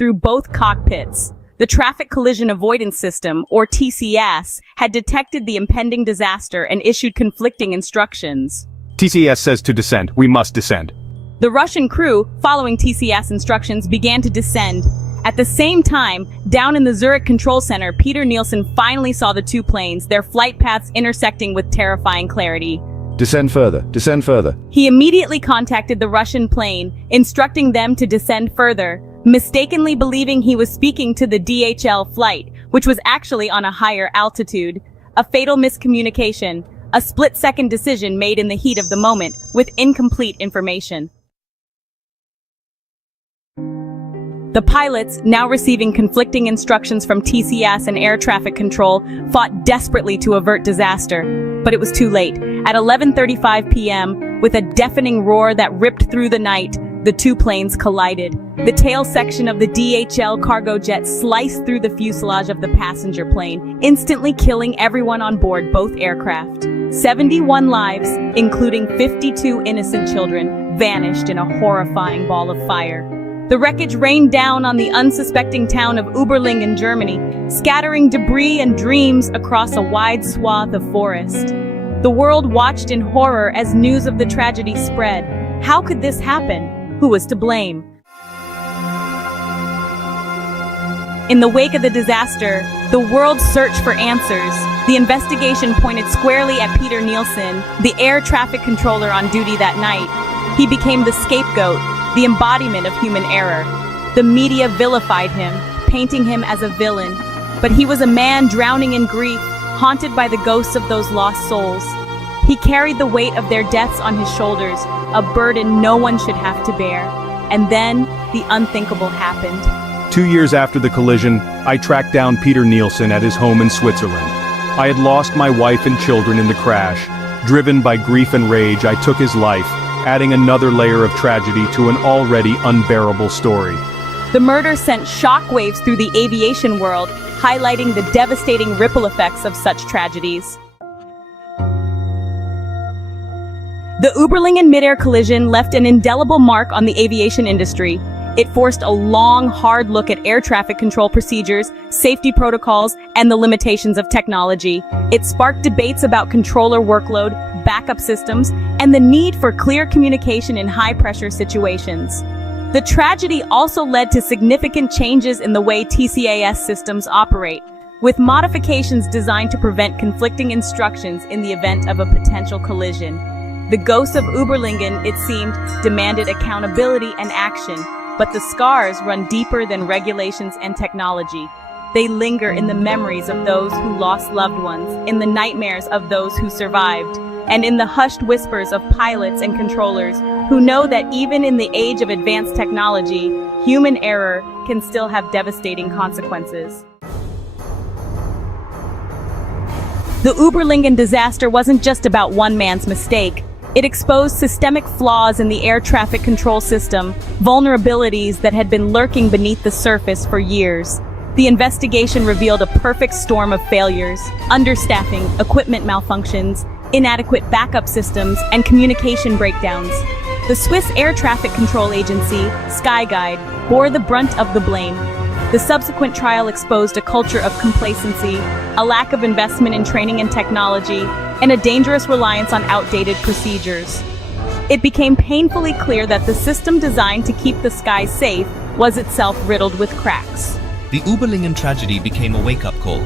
through both cockpits. The Traffic Collision Avoidance System, or TCS, had detected the impending disaster and issued conflicting instructions. TCS says to descend. We must descend. The Russian crew, following TCS instructions, began to descend. At the same time, down in the Zurich Control Center, Peter Nielsen finally saw the two planes, their flight paths intersecting with terrifying clarity. Descend further, descend further. He immediately contacted the Russian plane, instructing them to descend further, mistakenly believing he was speaking to the DHL flight, which was actually on a higher altitude. A fatal miscommunication, a split-second decision made in the heat of the moment, with incomplete information. The pilots, now receiving conflicting instructions from TCS and air traffic control, fought desperately to avert disaster. But it was too late. At 11:35 p.m., with a deafening roar that ripped through the night, the two planes collided. The tail section of the DHL cargo jet sliced through the fuselage of the passenger plane, instantly killing everyone on board both aircraft. 71 lives, including 52 innocent children, vanished in a horrifying ball of fire. The wreckage rained down on the unsuspecting town of Überlingen, Germany, scattering debris and dreams across a wide swath of forest. The world watched in horror as news of the tragedy spread. How could this happen? Who was to blame? In the wake of the disaster, the world searched for answers. The investigation pointed squarely at Peter Nielsen, the air traffic controller on duty that night. He became the scapegoat, the embodiment of human error. The media vilified him, painting him as a villain. But he was a man drowning in grief, haunted by the ghosts of those lost souls. He carried the weight of their deaths on his shoulders, a burden no one should have to bear. And then, the unthinkable happened. 2 years after the collision, I tracked down Peter Nielsen at his home in Switzerland. I had lost my wife and children in the crash. Driven by grief and rage, I took his life, adding another layer of tragedy to an already unbearable story. The murder sent shockwaves through the aviation world, highlighting the devastating ripple effects of such tragedies. The Überlingen mid-air collision left an indelible mark on the aviation industry. It forced a long, hard look at air traffic control procedures, safety protocols, and the limitations of technology. It sparked debates about controller workload, backup systems, and the need for clear communication in high-pressure situations. The tragedy also led to significant changes in the way TCAS systems operate, with modifications designed to prevent conflicting instructions in the event of a potential collision. The ghosts of Überlingen, it seemed, demanded accountability and action, but the scars run deeper than regulations and technology. They linger in the memories of those who lost loved ones, in the nightmares of those who survived, and in the hushed whispers of pilots and controllers who know that even in the age of advanced technology, human error can still have devastating consequences. The Überlingen disaster wasn't just about one man's mistake. It exposed systemic flaws in the air traffic control system, vulnerabilities that had been lurking beneath the surface for years. The investigation revealed a perfect storm of failures: understaffing, equipment malfunctions, inadequate backup systems, and communication breakdowns. The Swiss Air Traffic Control Agency, Skyguide, bore the brunt of the blame. The subsequent trial exposed a culture of complacency, a lack of investment in training and technology, and a dangerous reliance on outdated procedures. It became painfully clear that the system designed to keep the skies safe was itself riddled with cracks. The Überlingen tragedy became a wake-up call,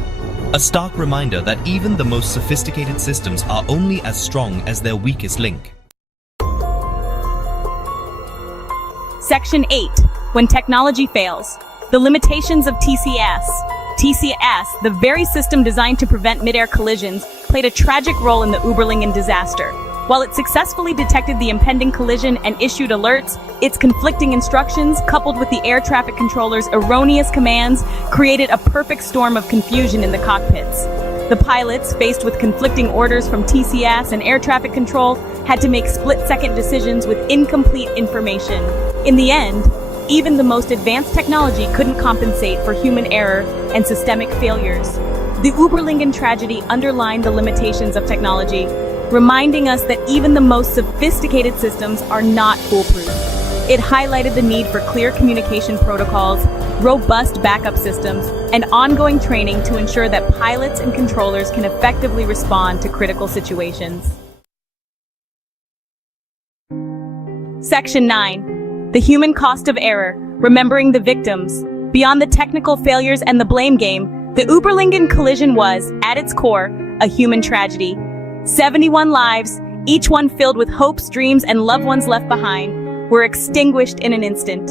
a stark reminder that even the most sophisticated systems are only as strong as their weakest link. Section 8. When technology fails. The limitations of TCS. TCS, the very system designed to prevent mid-air collisions, played a tragic role in the Überlingen disaster. While it successfully detected the impending collision and issued alerts, its conflicting instructions, coupled with the air traffic controller's erroneous commands, created a perfect storm of confusion in the cockpits. The pilots, faced with conflicting orders from TCS and air traffic control, had to make split-second decisions with incomplete information. In the end, even the most advanced technology couldn't compensate for human error and systemic failures. The Überlingen tragedy underlined the limitations of technology, reminding us that even the most sophisticated systems are not foolproof. It highlighted the need for clear communication protocols, robust backup systems, and ongoing training to ensure that pilots and controllers can effectively respond to critical situations. Section 9. The human cost of error, remembering the victims. Beyond the technical failures and the blame game, the Überlingen collision was, at its core, a human tragedy. 71 lives, each one filled with hopes, dreams, and loved ones left behind, were extinguished in an instant.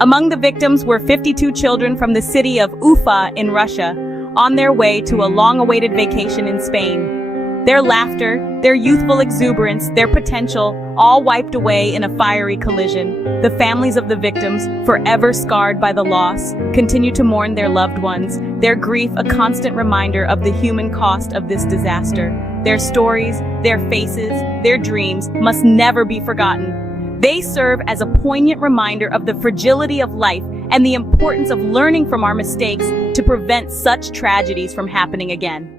Among the victims were 52 children from the city of Ufa in Russia, on their way to a long-awaited vacation in Spain. Their laughter, their youthful exuberance, their potential, all wiped away in a fiery collision. The families of the victims, forever scarred by the loss, continue to mourn their loved ones, their grief a constant reminder of the human cost of this disaster. Their stories, their faces, their dreams must never be forgotten. They serve as a poignant reminder of the fragility of life and the importance of learning from our mistakes to prevent such tragedies from happening again.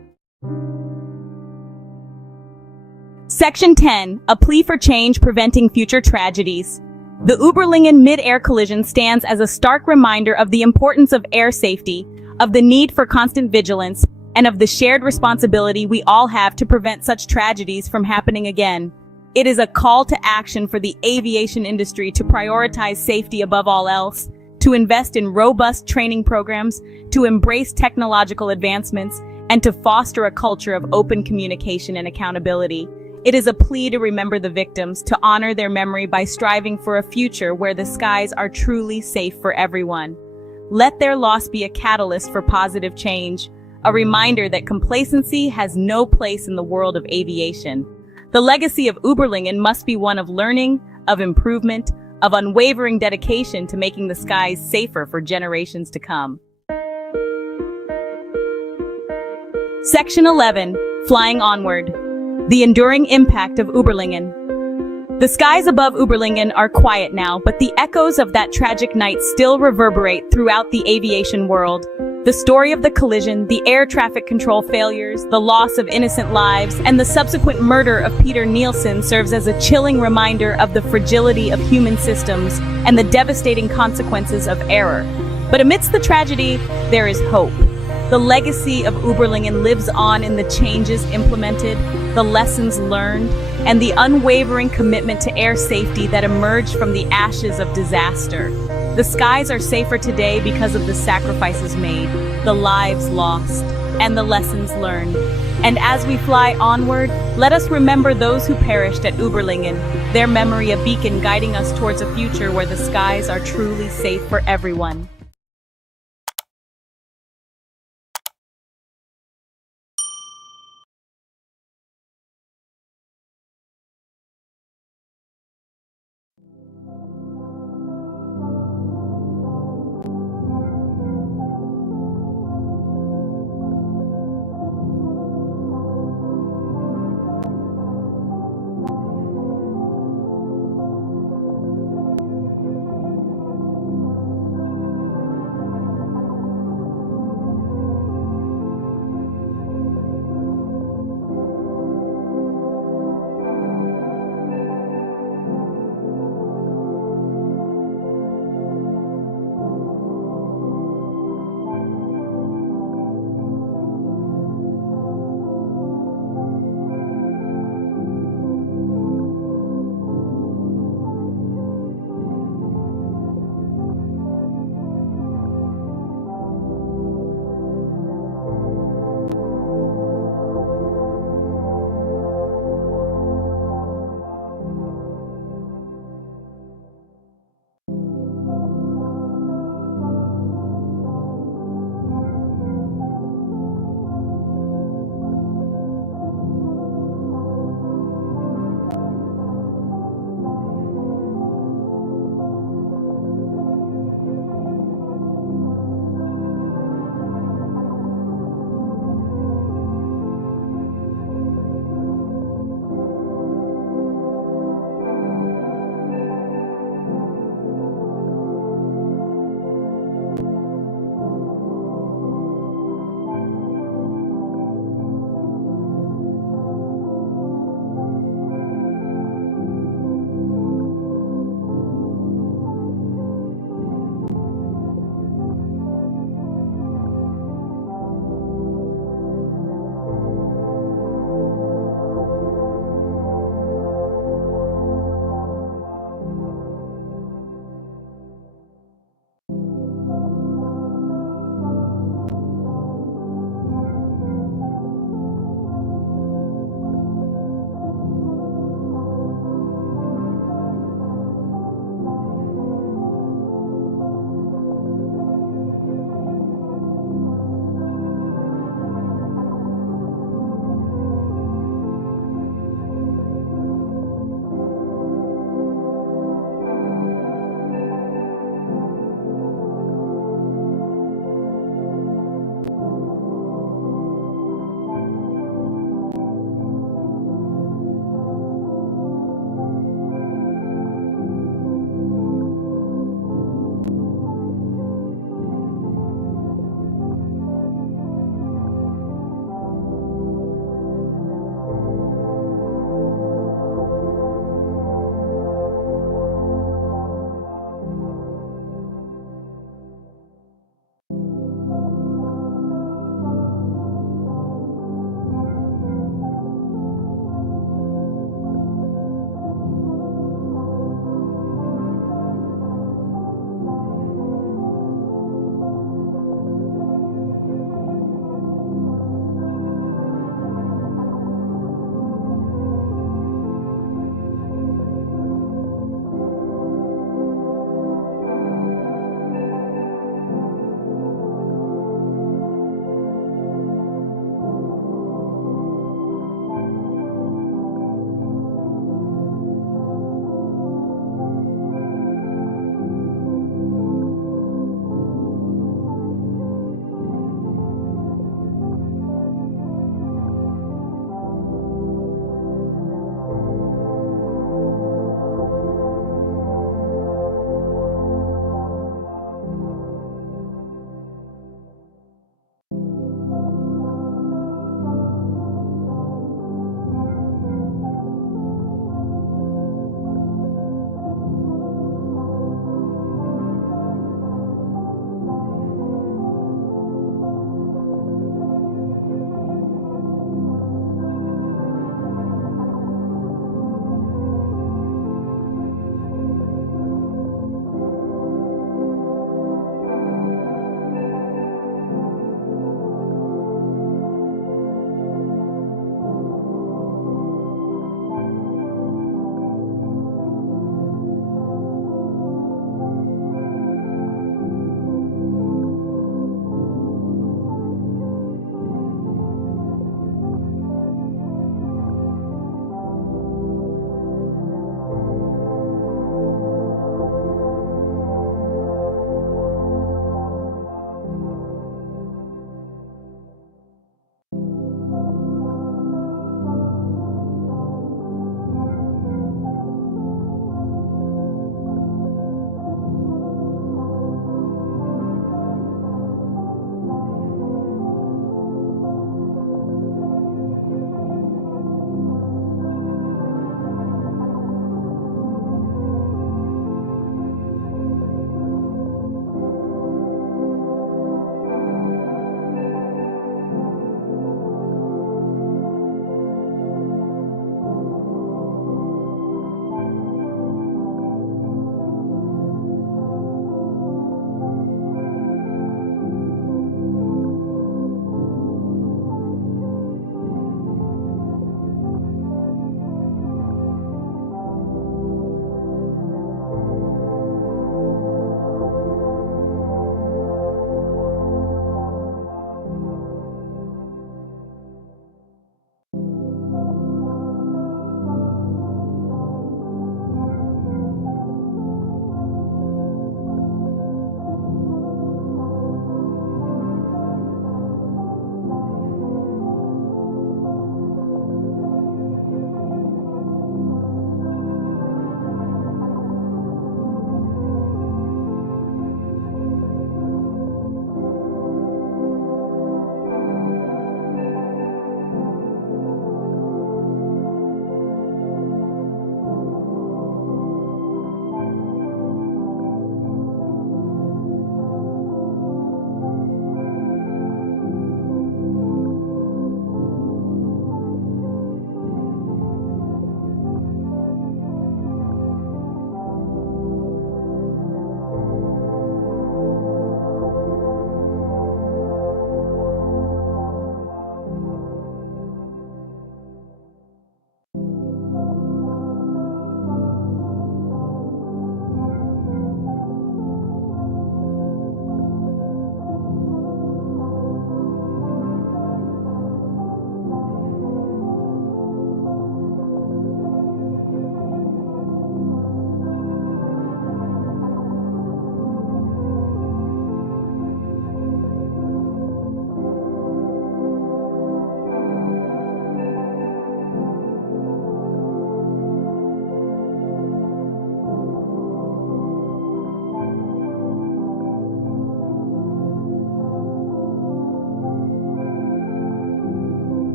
Section 10. A plea for change preventing future tragedies. The Überlingen mid-air collision stands as a stark reminder of the importance of air safety, of the need for constant vigilance, and of the shared responsibility we all have to prevent such tragedies from happening again. It is a call to action for the aviation industry to prioritize safety above all else, to invest in robust training programs, to embrace technological advancements, and to foster a culture of open communication and accountability. It is a plea to remember the victims, to honor their memory by striving for a future where the skies are truly safe for everyone. Let their loss be a catalyst for positive change, a reminder that complacency has no place in the world of aviation. The legacy of Überlingen must be one of learning, of improvement, of unwavering dedication to making the skies safer for generations to come. Section 11. Flying onward. The enduring impact of Überlingen. The skies above Überlingen are quiet now, but the echoes of that tragic night still reverberate throughout the aviation world. The story of the collision, the air traffic control failures, the loss of innocent lives, and the subsequent murder of Peter Nielsen serves as a chilling reminder of the fragility of human systems and the devastating consequences of error. But amidst the tragedy, there is hope. The legacy of Überlingen lives on in the changes implemented, the lessons learned, and the unwavering commitment to air safety that emerged from the ashes of disaster. The skies are safer today because of the sacrifices made, the lives lost, and the lessons learned. And as we fly onward, let us remember those who perished at Überlingen, their memory a beacon guiding us towards a future where the skies are truly safe for everyone.